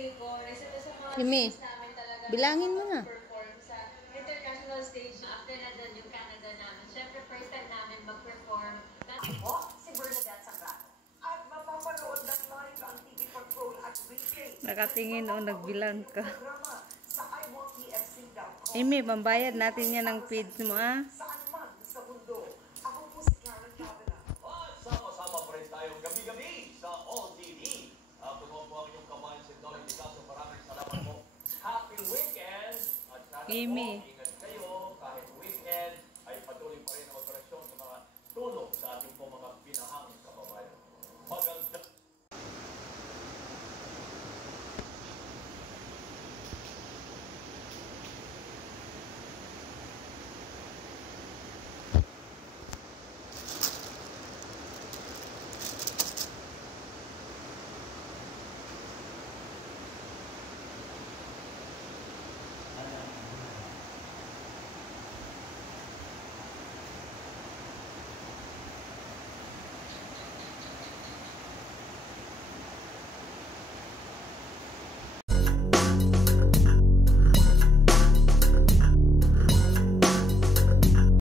Himi, bilangin mo na. Perform sa international stage after na doon yung Canada namin. Siyempre, first time namin mag-perform. Ako, si Bernadette Sangrano. At mapapanood ng live ang TV Patrol at replay. Nakatingin o nagbilang ka. Sa iwalkfc.com. Amy, pambayad natin yan ng feeds mo, ah. Saan man sa mundo. Ako po si Karen Cavila. Sama-sama pa rin tayong gabi-gabi sa All TV. Tumawa po ang inyong kabayan si Dolly Picasso. Maraming salamat po. Happy weekend! At sana Amy. po,